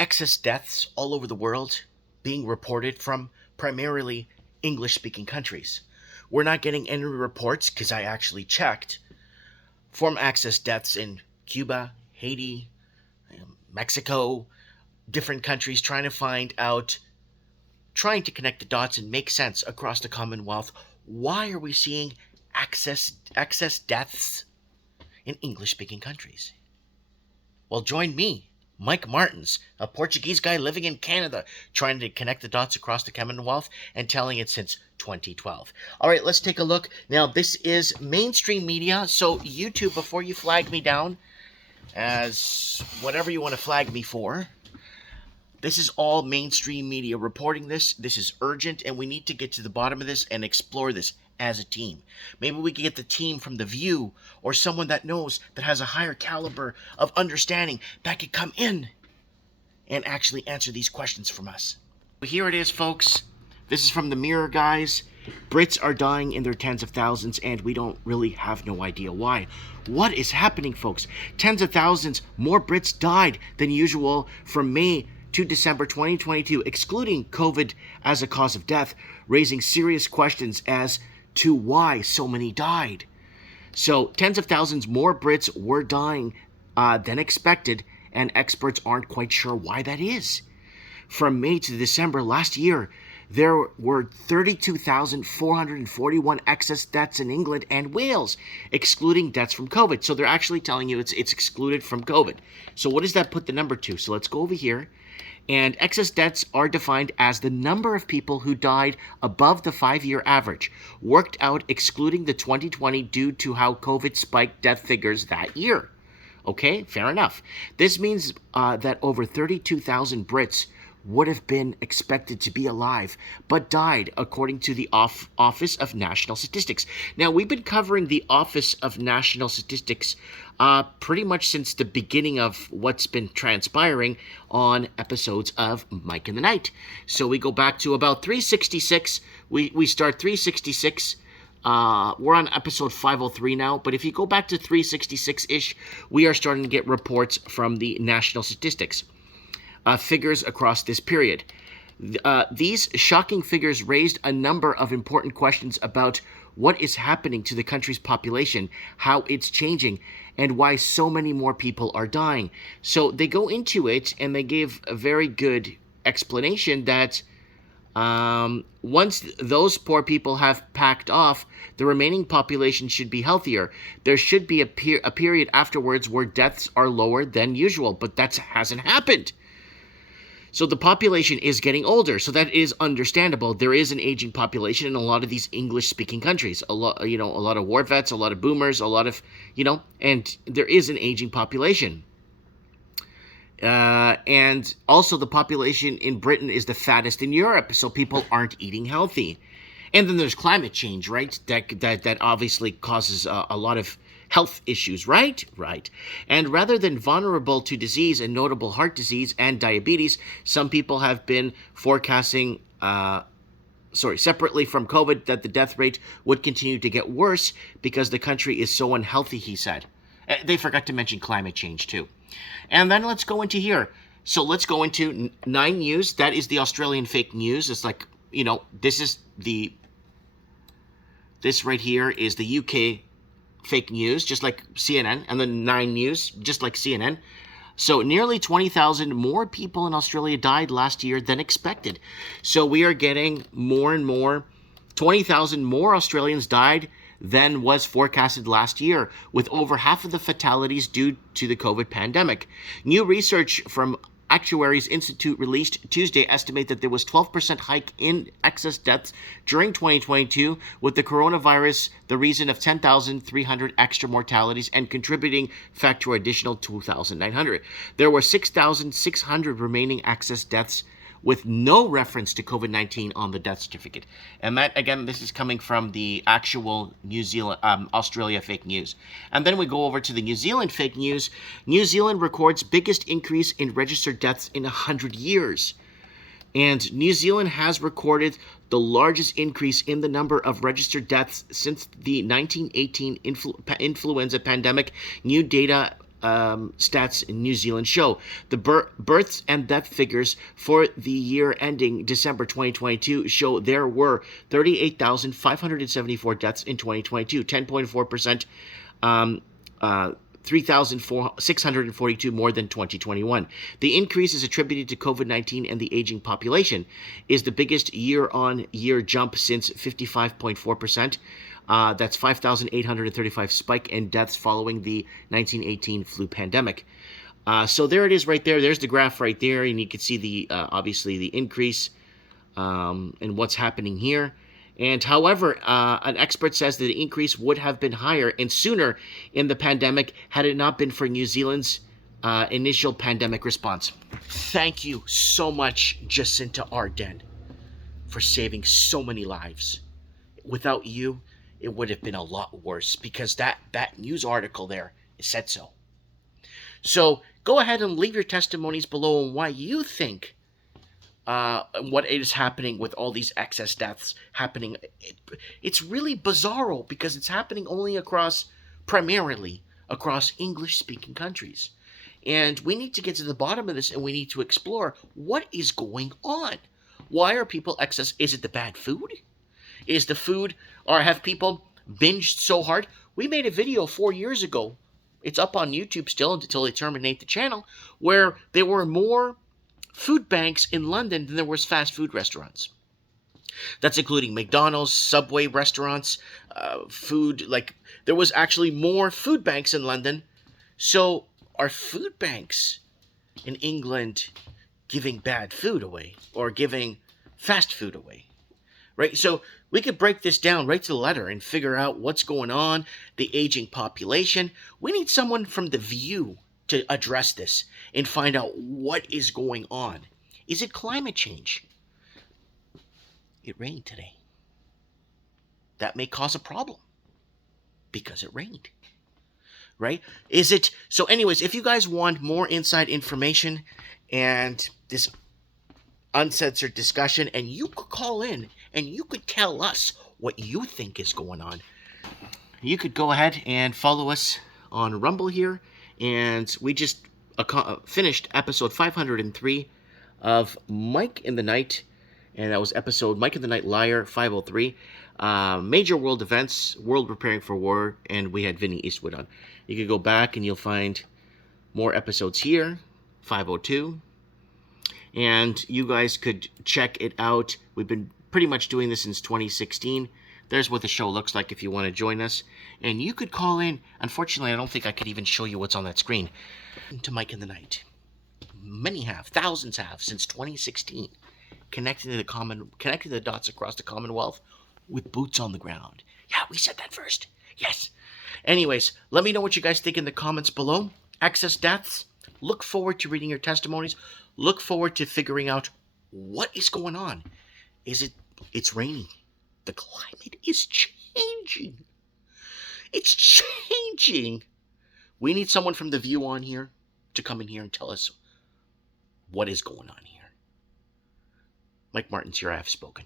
excess deaths all over the world being reported from primarily English speaking countries. We're not getting any reports, because I actually checked, from excess deaths in Cuba, Haiti, Mexico, different countries, trying to connect the dots and make sense across the Commonwealth. Why are we seeing excess deaths in English speaking countries? Well, join me, Mike Martins, a Portuguese guy living in Canada, trying to connect the dots across the Commonwealth and telling it since 2012. All right, let's take a look. Now, this is mainstream media, so YouTube, before you flag me down as whatever you want to flag me for, this is all mainstream media reporting this. This is urgent, and we need to get to the bottom of this and explore this as a team. Maybe we could get the team from The View or someone that knows, that has a higher caliber of understanding, that could come in and actually answer these questions from us. Here it is, folks. This is from the Mirror, guys. Brits are dying in their tens of thousands, and we don't really have no idea why. What is happening, folks? Tens of thousands more Brits died than usual from May to December 2022, excluding COVID as a cause of death, raising serious questions as to why so many died. So, tens of thousands more Brits were dying than expected, and experts aren't quite sure why that is. From May to December last year, there were 32,441 excess deaths in England and Wales, excluding deaths from COVID. So they're actually telling you it's excluded from COVID. So what does that put the number to? So let's go over here. And excess deaths are defined as the number of people who died above the 5-year average, worked out excluding the 2020 due to how COVID spiked death figures that year. Okay, fair enough. This means that over 32,000 Brits would have been expected to be alive, but died, according to the Office of National Statistics. Now, we've been covering the Office of National Statistics pretty much since the beginning of what's been transpiring on episodes of Mike in the Night. So we go back to about 366. We start 366. We're on episode 503 now, but if you go back to 366-ish, we are starting to get reports from the National Statistics. Figures across this period. These shocking figures raised a number of important questions about what is happening to the country's population, how it's changing, and why so many more people are dying. So they go into it, and they give a very good explanation that once those poor people have packed off, the remaining population should be healthier. There should be a period afterwards where deaths are lower than usual, but that hasn't happened. So the population is getting older, so that is understandable. There is an aging population in a lot of these English-speaking countries. A lot of war vets, a lot of boomers, and there is an aging population. And also the population in Britain is the fattest in Europe, so people aren't eating healthy. And then there's climate change, right? That obviously causes a lot of health issues, right? Right. And rather than vulnerable to disease and notable heart disease and diabetes, some people have been forecasting, separately from COVID, that the death rate would continue to get worse because the country is so unhealthy, he said. They forgot to mention climate change, too. And then let's go into here. So let's go into 9 News. That is the Australian fake news. It's like, this right here is the UK fake news, just like CNN, and then 9 News, just like CNN. So nearly 20,000 more people in Australia died last year than expected. So we are getting more and more. 20,000 more Australians died than was forecasted last year, with over half of the fatalities due to the COVID pandemic. New research from Actuaries Institute released Tuesday estimate that there was 12% hike in excess deaths during 2022, with the coronavirus the reason of 10,300 extra mortalities and contributing factor additional 2,900. There were 6,600 remaining excess deaths with no reference to COVID-19 on the death certificate. And that, again, this is coming from the actual Australia fake news. And then we go over to the New Zealand fake news. New Zealand records biggest increase in registered deaths in 100 years. And New Zealand has recorded the largest increase in the number of registered deaths since the 1918 influenza pandemic. New data stats in New Zealand show. The births and death figures for the year ending December 2022 show there were 38,574 deaths in 2022, 10.4%, 3,642 more than 2021. The increase is attributed to COVID-19 and the aging population, is the biggest year-on-year jump since 55.4%. That's 5,835 spike in deaths following the 1918 flu pandemic. So there it is right there. There's the graph right there, and you can see the obviously the increase in what's happening here. And however, an expert says that the increase would have been higher and sooner in the pandemic had it not been for New Zealand's initial pandemic response. Thank you so much, Jacinta Ardern, for saving so many lives. Without you, it would have been a lot worse, because that news article there said so. So go ahead and leave your testimonies below on why you think what is happening with all these excess deaths happening. It's really bizarro, because it's happening only primarily across English-speaking countries. And we need to get to the bottom of this, and we need to explore what is going on. Why are people excess? Is it the bad food? Is the food, or have people binged so hard? We made a video 4 years ago. It's up on YouTube still until they terminate the channel, where there were more food banks in London than there was fast food restaurants. That's including McDonald's, Subway restaurants, there was actually more food banks in London. So are food banks in England giving bad food away, or giving fast food away? Right? So we could break this down right to the letter and figure out what's going on, the aging population. We need someone from The View to address this and find out what is going on. Is it climate change? It rained today. That may cause a problem because it rained. Right? Is it? So anyways, if you guys want more inside information and this uncensored discussion, and you could call in and you could tell us what you think is going on, you could go ahead and follow us on Rumble here. And we just finished episode 503 of Mike in the Night, and that was episode Mike in the Night Liar 503, major world events, world preparing for war, and we had Vinny Eastwood on. You could go back and you'll find more episodes here, 502, and you guys could check it out. We've been pretty much doing this since 2016. There's what the show looks like if you want to join us. And you could call in. Unfortunately, I don't think I could even show you what's on that screen. To Mike in the Night. Many have, thousands have, since 2016. Connecting the dots across the Commonwealth with boots on the ground. Yeah, we said that first. Yes. Anyways, let me know what you guys think in the comments below. Excess deaths. Look forward to reading your testimonies. Look forward to figuring out what is going on. It's raining. The climate is changing. It's changing. We need someone from The View on here to come in here and tell us what is going on here. Mike Martin's here. I have spoken.